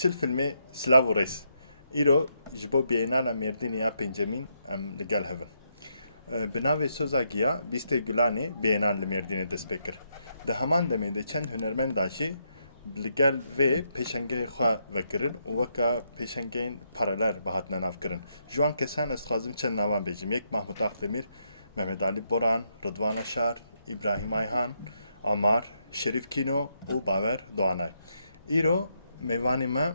çil filmi Slavores. İro jibo beynana merdiniya pencemin legal heven. Binavê Soza Giya bîstê Gulanê bêhênan li Mêrdînê dest pê kir. Di heman demê de çend hunermenda jî li gel vê pêşengehê xwe vekirin û weka pêşengehên paralel bihatine navkirin. Ji wan kesan ez dixwazim çend navan bêjim. Yek Mahmud Aqdemîr, Mehmet Ali Boran, Rıdvan Aşar, İbrahim Ayhan, Amar, Şerif Kino û Bawer Doğanay. İro mêvanê me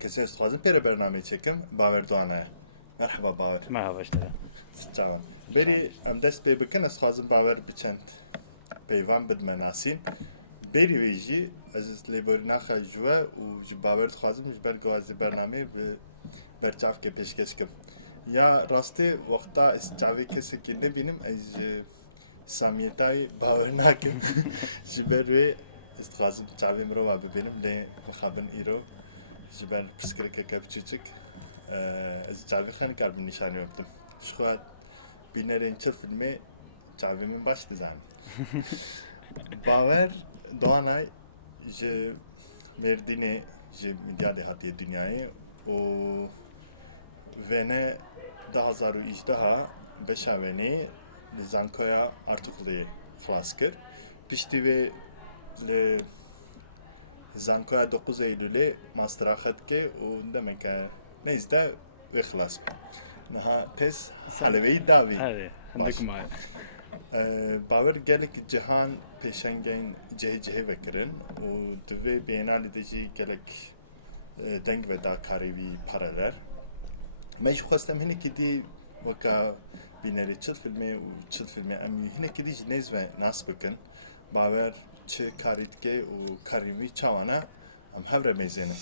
kesê ez dixwazim pê re bernameyê çekim Bawer Doğanay. Merhaba Bawer. Merhaba işte. Çavan. Berî em dest pê bikin ez dixwazim Bawer bi çend peyvan bidime nasîn. Berî wê jî ez lêborîna ji we û ji Bawer dixwazim ji ber gewazê bernameyê bi berçavkê pêşkêş kim. Ya rastî wexta ez çavê kesekî nebînim ez ji samiyetayê bawer nakim. Ji ber wê ez dixwazim çavê mirova bibînim lê mixabin îro ji ber pirsgirêkeke biçûçik ez çavê xwe nikarbim nîşanî bikim. Ji xwe bînerên çi filmê çavê min baş dizanim. Bawer Doğanay ji Mêrdînê ji Midyadê hatiye dünyayê û vêne 2018 beşa wênê li Zankoya Artuxluyê xilas kir. Piştî wê li Zankoya 9 Eylülê mastera xwe û demeke neyzde wê xilas bû. Niha tez haleveyî davî. Hadi. Hindik maya. Bawer gelek cihan pêşengehên cihê cihê vekirin û di vê bêhnalê de jî gelek deng ve dakarî wî paralel. Me jî xwestem hinekî dî weka bînerê çil filmê û çil filmê em hinekî dî ji nêz ve nas bikin. Bawer çi karî dike û karên wî çawan e em hev re mêzênin.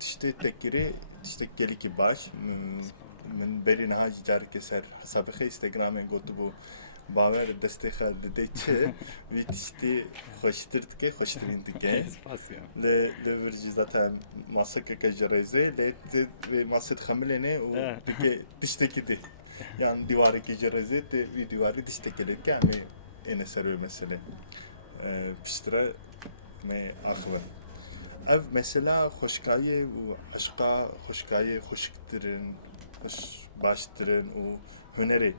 Tiştê tekirê tiştek gelekî baş. Min berî niha jî carekê ser hesabê xwe Instagramê gotibû Bawer destê xwe dide çi vî tiştî xweştir dike, xweştirîn dike. Spasya. Lê vir jî zaten masekeke ji rêzê lê vê masê dixemilêne û dike tiştekî tê. Yani dîwarekî ji rêzê tê vî dîwarê tiştekê lêke em ê êne ser wê meselê. Piştre me axivin. Ev mesela xoşkayê û eşqa xoşkayê xuşktirin, baştirin û hunerê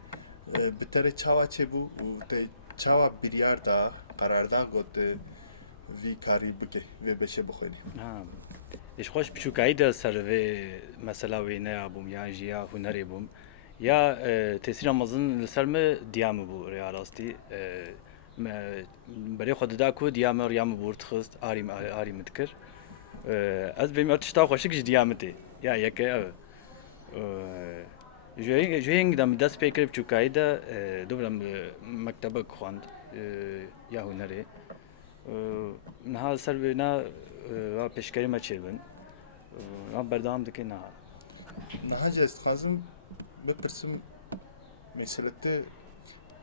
bi te re çawa çêbû û te çawa biryar da qararda got vî karî bike vê beşê bixwînî. İş xoş biçûkayî de ser vê mesela wê neyabûm ya jî ya hunerê bûm ya tesîra mezin li ser me diya min bû rêya rastî berê xwe dida ku diya me riya min bû dixist arî min dikir. Ez bêm er tişta xweşik ji diya min tê. Ya yeke ev ji hêngî de min dest pê kir biçûkayî de dubirem mektebek xwand ya hunerê. Niha ser vê na pêşkerî me çêbin. Berdewam dike niha. Niha jî ez dixwazim bipirsim meselekte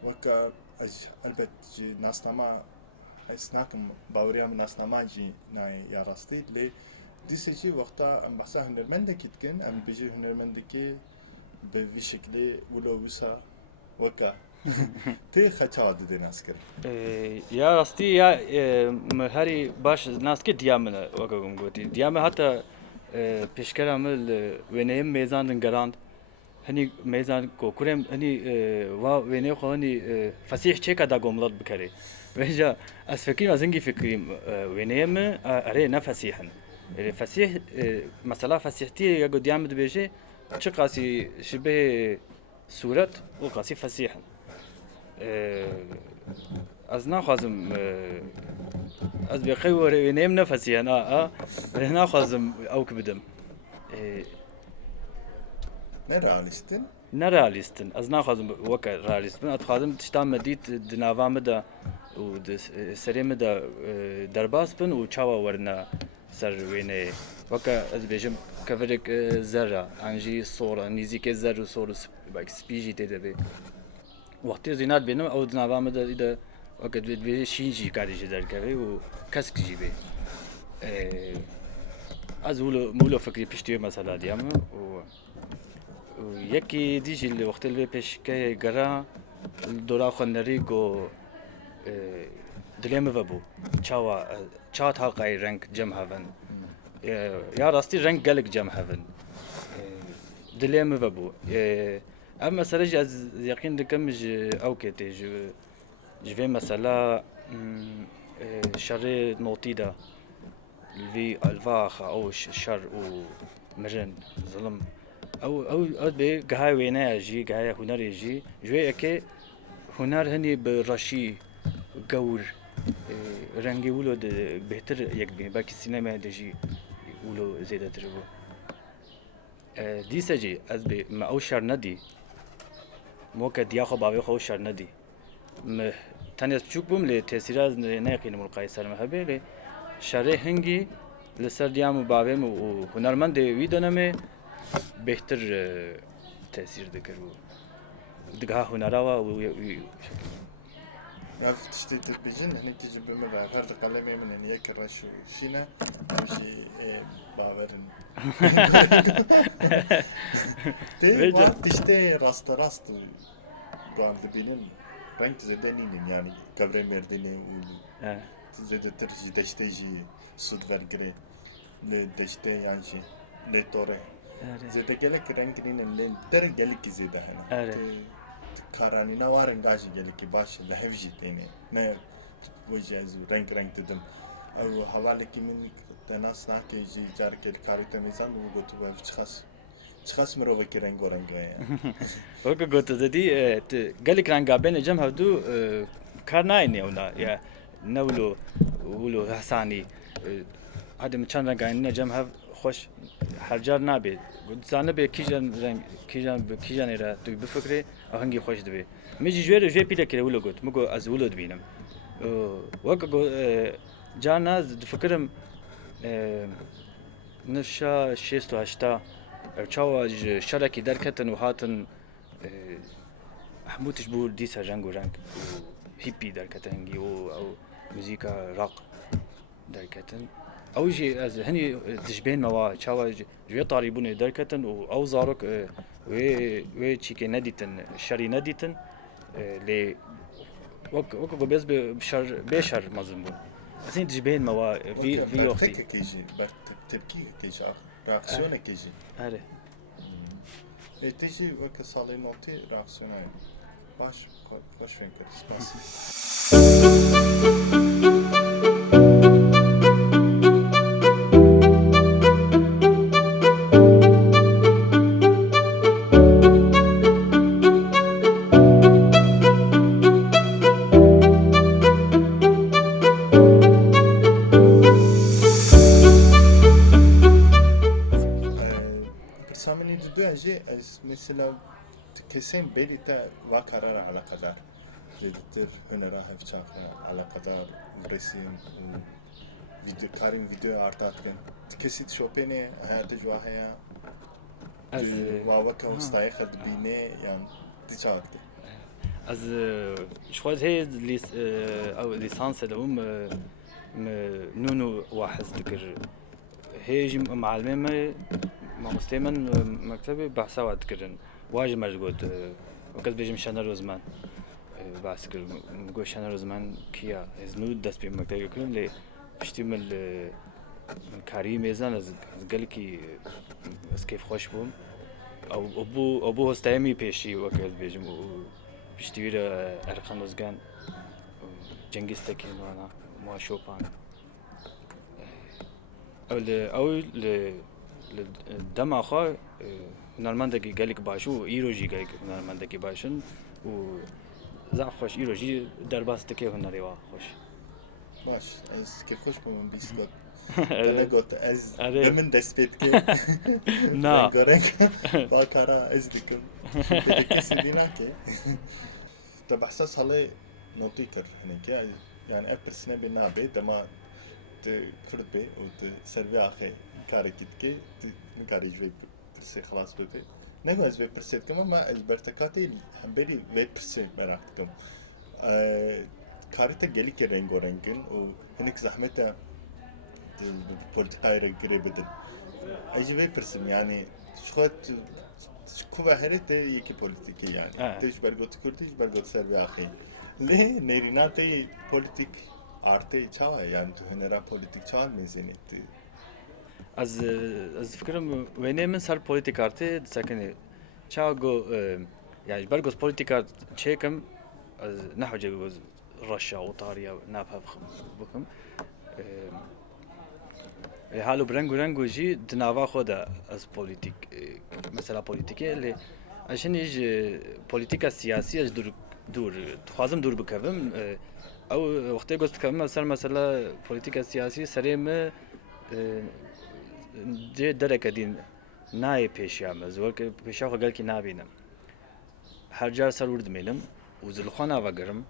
weka ez elbet ji nasnama ez nakim baweriya min nasnama jî nayê ya rastî lê dîsê jî wexta em behsa hunermendekî dikin em bêjî hunermendekî bi vî şeklê wilo wisa weka tê xwe çawa didê naskirin? Ya rastî ya herî baş nas kir diya min e weka hûn gotî. Diya min heta pêşkera min li wêneyê min mêzan din gerand. Hinî mêzan kurêm hinî va wêneyê xwe hinî fesîh çêka da gomilat bikerê. Veja ez fikirîm ez hingî fikirîm wêneyê min erê ne fesîh in. Fesîh mesela fesîhtiyê ya diya min dibêje çi qasî şibê sûret û qasî fesîh in. Ez naxwazim ez bêqey wêneyê min ne fesîh in naxwazim ew ki bidim. Ne realîstin? Ne realîstin. Ez naxwazim weke realîst bin. Ez dixwazim tişta me dît di nava me de û di serê me de derbas bin û çawa werine سر وینه وکا از بیشم کفرک زرع انجی صورة نزیک زر و صورة باک سپیجی تده بی وقتی زینات بینم او دنوام ده ایده وقت بی شینجی کاری جدار کبی و کسک جی بی از مولو فکری پشتیه مثلا دیام و یکی دیجی وقت اللي پیش که گرا دورا خندری گو دلیم وبو چات حلقه رنگ جم هفن یا راستی رنگ گلک جم هفن دلیم وبو اما مثلا از یقین دکم او کتی جوی مثلا شر نوتی دا الفي الفاخ او شر و مرن ظلم او به جهاي وينه جي جهاي هنر جي جوي اكي هنر هني برشي جور رنگي ولو بهتر يكبي باقي السينما دجي ولو زيادة تربو دي سجي از بي ما او شر ندي موكا دياخو باوي خو شر ندي م تاني تشوك بوم لتأثيرات ناقين ملقايسر مهبه ل شره هنگي لسر ديامو باوي و هنرمند وي دنمه بهتر تأثیر دکرو دگاه هنرها و رفت تشتي تبيجن هنيك تجي بمرة هرد قلمي من هني يكرش شينا مشي باورن تي وقت تشتي راست قام تبينن رنگ زدنين يعني كبر مردني و زد ترجي دشتي سود vergre le deshte yani le tore زده gelek renginin len ter gelek zede hani karani na var engaji gelek baş le hevji tene ne وجهز رنگ dedim او havale kimin tenas na ke ji jar ke karite mizan bu gotu bu çıkas mero ke rengo rengo ya وكا قلت دي قالك ران قابين جم هدو كارنايني ولا يا نولو حساني هذا مشان ران قاين جم هف خوش هرجار نابي قلت زانه به کیجان را تو بفکری آهنگی خوش دبی میجی جوی پیدا کرده ولو قلت مگو از ولو دبینم وقت جانا دفکرم نفشا شیست و هشتا چاوا شرکی درکتن و هاتن حموتش بول دیسا رنگ و هیپی درکتنگی او موزیکا راق درکتن او جي از هني دجبين موا چاوا جوي طالبون دركتن او زارك وي تشيكي نديتن شري نديتن لي وك بس بشر مزمبو اسين دجبين موا في وقتي كيجي تبكي كيجي رياكسيون كيجي هاري تيجي وك صالي نوتي رياكسيون باش خوش فكر سباسي مثلا كسين بيديتا وكرر على قدر جدتر هنرا هفشافنا على قدر رسم فيديو كارين فيديو ارتاتكن كسيت شوبيني هات جواهيا از واوكا وستايخ بيني يعني تشاكتي از شوز هي او ليسانس دوم نونو واحد ذكر هي معلمه ما مستمن مكتبي بحثوا تكرن واجب مرجوت وقت بيجي مشان روزمان بحث كر مقول شان روزمان كيا زنود دست بي مكتبي كلن لي بشتمل كريم ميزان از قال كي كيف خوش بوم او ابو هستامي بيشي وقت بيجي بشتير ارخان روزگان جنگيز تكي معنا ما شوبان او دم آخر هنرمندگی گلیک باشو ایروجی گلیک هنرمندگی باشن و زعف خوش ایروجی در باست که هنری وا خوش باش از که خوش بمون بیسکت انا قلت از من دست بيت كيف نا غريك باكارا از ديكم كيسي ديناكي تبع حساس هلا نوتيكر هناك يعني ابر سنه بالنابي تما كرد بي و سربي آخر كاري كتكي نكاري جوي برسي خلاص ببي نگو از وی پرسید کم ما از برتکاتی هم بری وی پرسید merak کم کاری تا گلی که رنگ و رنگن و هنک زحمت پولیتیکای را گری بدن ایجی وی پرسیم yani شخوت کوبا هرت یکی پولیتیکی yani تیج برگوت کردیش برگوت سر به آخری لی نیرینا تی پولیتیک artı çava yani tuhunera politik çava mezuniyet. از فکرم وینه من سر پولیتیک آرته سکنی چاگو يعني برجوز بوليتيكا تشيكم نحو جوز رشا وطاريا نابها بكم حالو برنگو جي دناوا خدا از بوليتيك مثلا بوليتيكي اللي عشان يجي بوليتيكا سياسية دور تخازم دور بكبم او وقتی گفت که مثلا بوليتيكا سياسية سريم جه درک دین نای پیشیام زور که پیشا خو گل کی نابینم هر جار سر ورد میلم و زلخوانا وگرم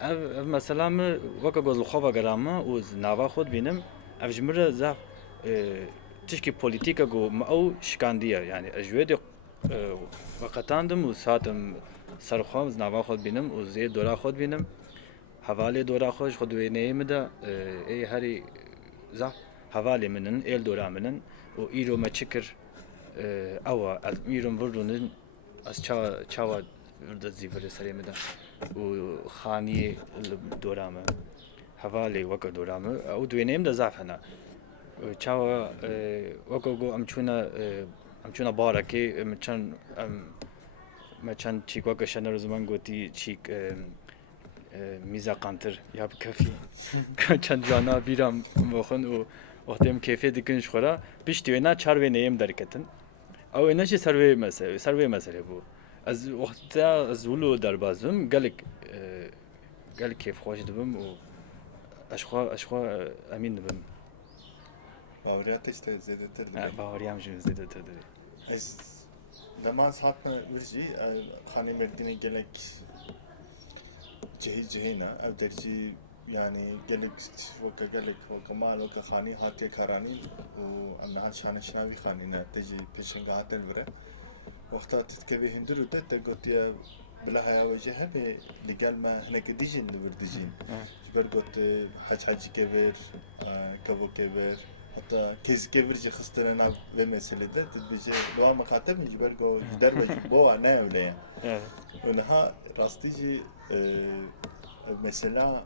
اف مثلا وقت گوز لخوا وگرام و نوا خود بینم اف جمره زاف تشکی پولیتیکا گو او شکاندیه یعنی اجوید وقتاندم و ساتم سرخوام نوا خود بینم و زیر دورا خود بینم حواله دورا خوش خود وینیم ده ای هری زاف حوالی منن ایل دورا منن و ایرو ما چکر او از ایرو وردونن از چاوا ورد زیور سری مده و خانی دورا ما حوالی وک دورا ما او دوینیم ده زعفنا چاوا وکو گو امچونا بارکی مچن چیک وک شنر زمان گوتی چیک میزا قانتر یا بکفی چند جانا بیرام بخون و وقتی کیفیت دکنش خورا بیش توینا چهار و نیم درکتن او ایناشی سروی مسئله بو از وقتی از ولو در بازم گل کیف خوش دبم و اشخوا امین دبم باوریات işte زیاده تر دبی باوریام جو زیاده تر دبی از نماز هاتنا ورجی خانه مردینه گلک جهینا او درجی يعني قالك وكمال وكخاني هاتي كاراني وأنها شان شناوي خانينا تجي بيشنجا هاتن برا وقتها تتكبي هندرو ده تقول يا بلا هيا وجهها لقال ما هناك ديجين لورديجين جبر قلت حاج كبير كبو كبير حتى كيز كبير جي خستنا ناب بمسألة ده تبيجي لو ما خاطب جبر قو درب بو أنا ولا ونها راستيجي mesela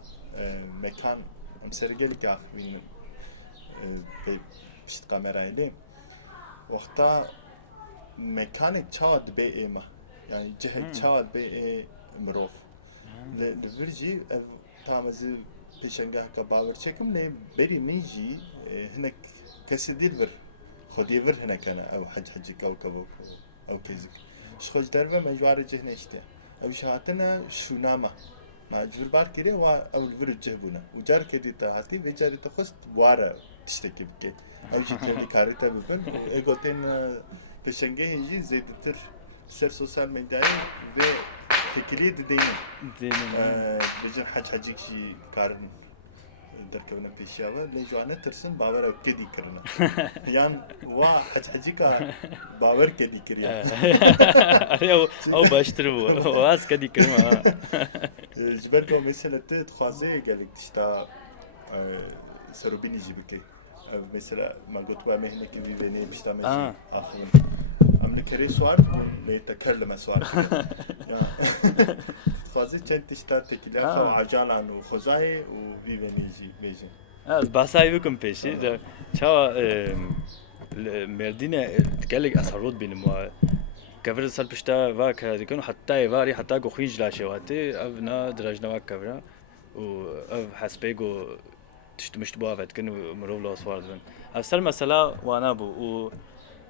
mekan sergelik yapayım işte kamerayla vakta mekanik çağd be ema yani cihet çağd be mrof le virji tamazı peşengah ka baver çekim ne beri neji هناك كسدير ver خدي ver هناك انا او حج كوكب او كذا شخوش دربه مجوار جهنه işte او شهاتنا شوناما مجبور بار كده أول فرد جهبونا وجار كده تهاتي وجار تخست وارا تشتكي بكي أو شيء كده كاريتا ببن إيقوتين كشنجة هيجي زيد تر سر سوسال ميداي و تكليد دينا بيجن حاجيك شيء كارن دركبنا بيشاوة لجوانا ترسن باور أو كدي كرنا يعني وا حاجيكا باور كدي كريا أو باشترو واس كدي كرما جبركو مثلا تخازي قالك تشتا سروبيني جيبكي مثلا ما قلت بقى مهنة كبيرة بيني بشتا ماشي آخرين أمن كري سوار ليتكلم سوار تخازي كان تشتا تكلافة وعجالان وخزاي وبيبيني جي بيجن بحثایی بکن پیشی چاوا مردینه تکلگ اثرات بینم و کفر سال پشتا و کردیکن حتی واری حتی گو خیج لاشه واتی او نا درجنا و کفره و او حسبه گو تشتمشت با وقت کن و مرو لاس واردن اصل مسئله وانا بو و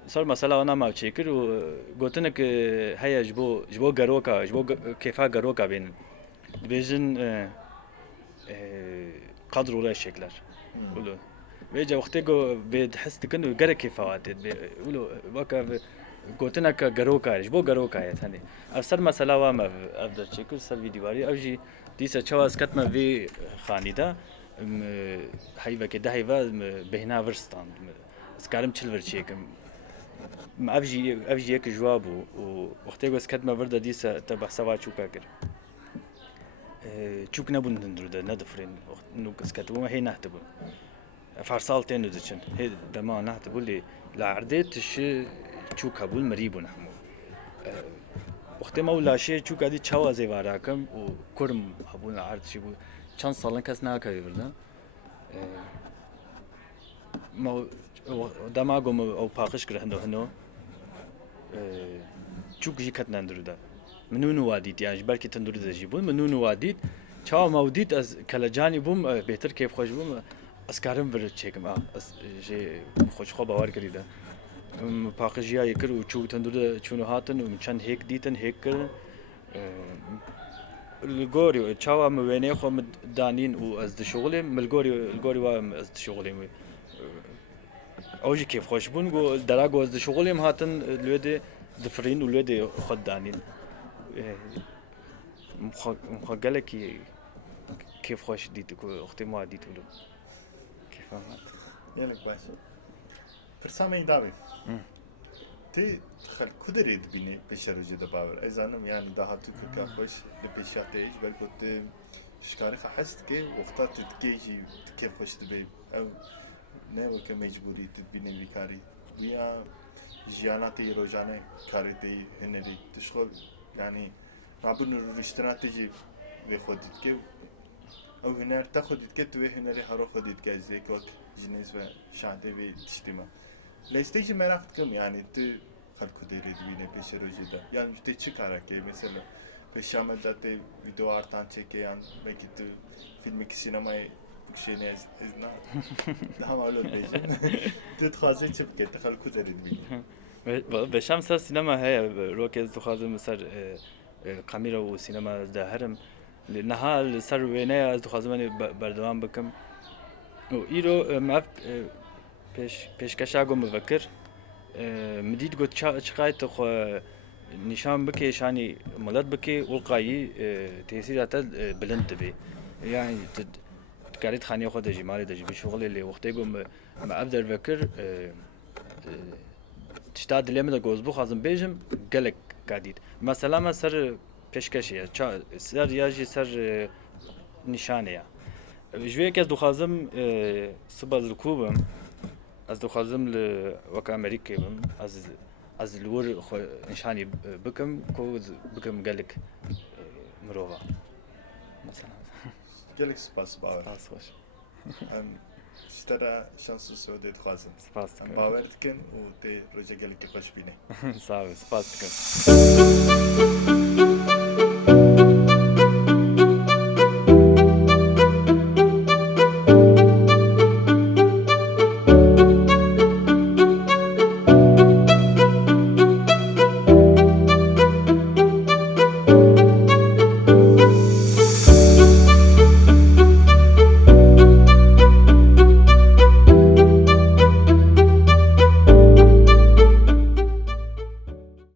صار مسئله وانا ما چیکر و گوتنه که هیا جبو گروکا جبو کیفا گروکا بین بیشن قدر ولا شكلر ولو بيجا وقتيجو بتحس تكنو جرى كيفاوات ولو بقى قلتنا كجروكا جبو جروكا يا ثاني أفسر مسألة وما أفضل شكل سر فيديوهاري أوجي ديسا شواز كتما في خانيدا هيبة كده هيبة بهنا فرستان سكارم تشلفر شيكم ما أفجي يك جوابه وأختي بس كتمة بردا ديسا تبع سوا شوكا كر شوك نبون ندرو ده ندفرين نوكس كتبو ما هي نهتبو فارسال تانو دشن هي دما نهتبو لي لا عردت شوك هبول مريبو نحمو أختي ما ولا شيء شوك هذه تشوا زي وراكم وكرم هبول عرض شيء چند سالن کس نکردی برده ما دماغم او پاکش کرده هنو چوک جی کت نندرده منو وادید یعنی بلکه تندرده زیبون منو وادید چه مودید از کلاجانی بوم بهتر کیف خوش بوم از کارم برد چکم از جه خوش خواب باور کردم پاکش جایی کرد و چوک تندرده چونو هاتن و چند هیک دیتن هیک کرد الجوري تشاوا مويني خو دانين وازد شغلي الجوري وام ازد شغلي اوجي كيف خوش بون جو دراغو ازد شغلي هاتن الودي دفرين والودي خد دانين مخجلك كيف خوش ديتكو اختي ما ديتولو كيف فهمت يلك باش فرسامي دابي تي خل كدريد بيني بشرجة دبابر إذا يعني ده هاتو كاكوش لبيشاتي إيش بالكوت شكاري خحست كي وقتها تتكيجي كيف خوش تبي أو نهو كمجبوري تبيني بكاري بيا جياناتي روجاني كاريتي هنري تشغل يعني رابن رشتناتي بخودت كي أو هنر تاخدت كي توي هنري هرو خدت كي زي كوك جنس وشعتي بتشتما PlayStation merak ettim yani te halku deri dibine peşe rojida. Yani te çıkara ki mesela peşamel zaten video artan çekeyen belki te filmi ki sinemaya bu şey ne ezna daha malo bejim. Te txaze çıp ke te halku deri dibine. بشام سر سينما هي روكز تخاذ مسر كاميرا وسينما زهرم لأنها سر وينها تخاذ مني بردوام بكم وإيرو ما پیشکش آگم بکر مدید گوت چقایت خو نشان بکی شانی ملت بکی والقایی تأثیرات بلند بی يعني تكاريت خاني خود جمالي دج بشغل اللي وقتي قوم ما أقدر بكر تشتاد لي من جوز بو خازم بيجم قلق قاديد مثلا ما سر پیشکشیه سر یاجی سر نشانه جوی که دو خازم صبح رکوبم از دو خازم ل وک امریکا بم از الور نشانی بکم کو بکم قلق مروه مثلا قلق سپاس باور خوش سترا شانس سعودت خازم سپاس باور دکن و تی روزه قلق خوش بینه سپاس دکن